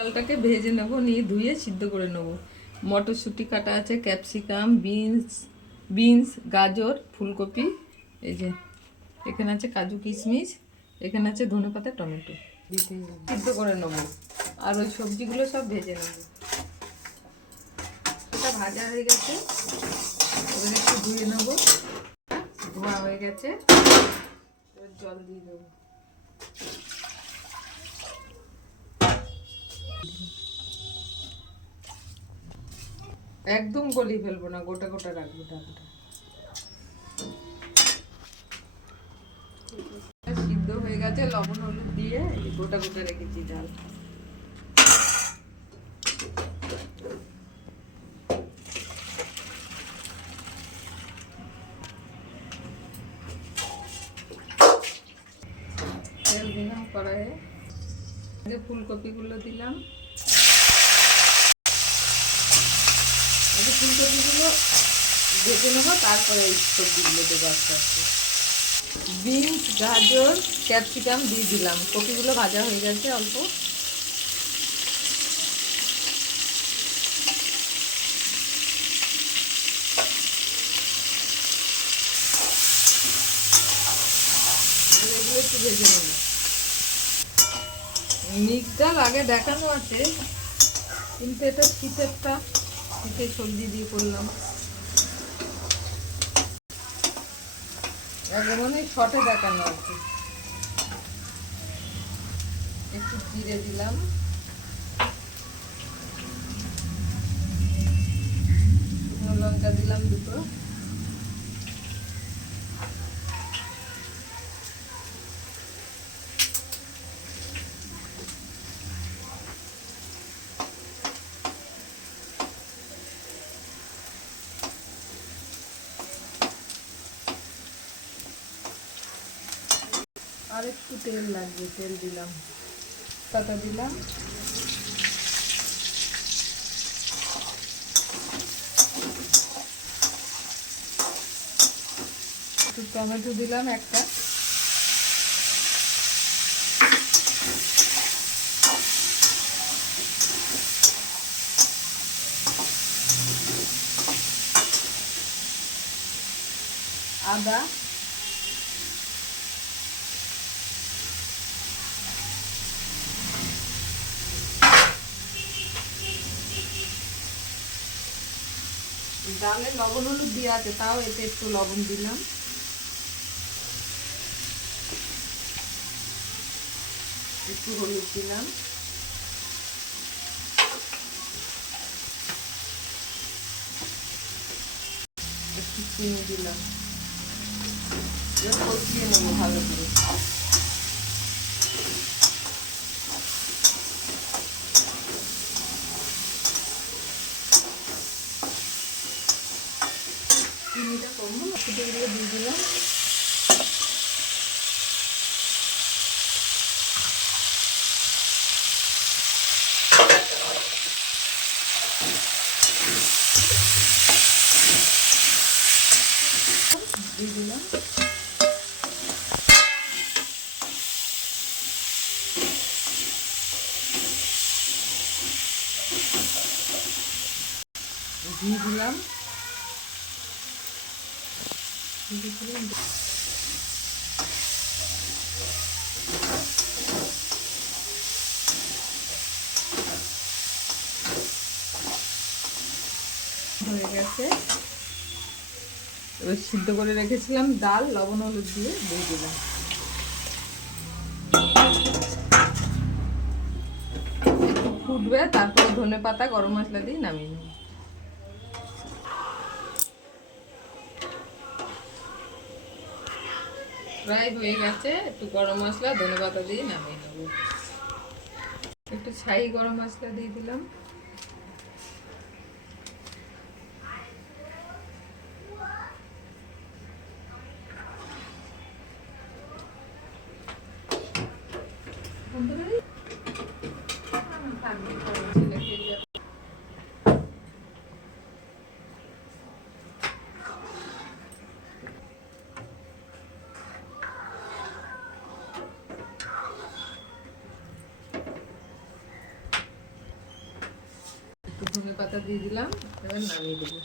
ডালটাকে ভেজে নেব, নিয়ে ধুয়ে সিদ্ধ করে নেব। মটরশুঁটি কাটা আছে, ক্যাপসিকাম, বিনস, গাজর, ফুলকপি, এই যে এখানে আছে কাজু কিশমিশ, এখানে আছে ধনেপাতা, টমেটো। সিদ্ধ করে নেব আর ওই সবজিগুলো সব ভেজে নেব। এটা ভাজা হয়ে গেছে, এবার একটু ধুয়ে নেব। ধোয়া হয়ে গেছে, এবার জল দিয়ে দেবো। একদম গলিয়ে ফেলবো না, গোটা গোটা রাখবো ডালটা। সিদ্ধ হয়ে গেছে, লবণ হলুদ দিয়ে গোটা গোটা রেখেছি ডাল। তেল দিলাম কড়াইয়ে, আগে ফুলকপিগুলো দিলাম। আগে ফুলকপিগুলো ভেজে নেবো, তারপরে এই সবজিগুলো দেবো আস্তে আস্তে। বিনস, গাজর, ক্যাপসিকাম দিয়ে দিলাম। কপিগুলো ভাজা হয়ে গেছে অল্প। এগুলো একটু ভেজে নেব। মিক্স ডাল আগে দেখানো আছে, কিন্তু এটা শীতেরটা, শীতের সবজি দিয়ে করলাম। আগে মানে শর্টে দেখানো আছে। একটু জিরে দিলাম, শুকনো লঙ্কা দিলাম দুটো, আর একটু তেল লাগবে, তেল দিলাম, পাতা দিলাম, একটু টমেটো দিলাম একটা, আদা, ডালে লবণ হলুদ দিয়ে আছে, তাও এতে একটু লবণ দিলাম, একটু হলুদ দিলাম, একটু চিনি দিলাম। কষিয়ে নেবো ভালো করে। চিনিটা কমবো, ফুটে দিয়ে দিলাম। দিয়ে দিলাম, ঘি দিলাম, হয়ে গেছে। এবার সিদ্ধ করে রেখেছিলাম ডাল, লবণ হলুদ দিয়ে দিলাম। একটু ফুটবে, তারপরে ধনেপাতা, গরম মশলা দিয়ে নামিয়ে নেব। প্রায় হয়ে গেছে, একটু গরম মশলা, ধনেপাতা দিয়ে নামিয়ে নেব। একটু ছাই গরম মশলা দিয়ে দিলাম। ধনে পাতা দিয়ে দিলাম, এবার নামিয়ে দেবো।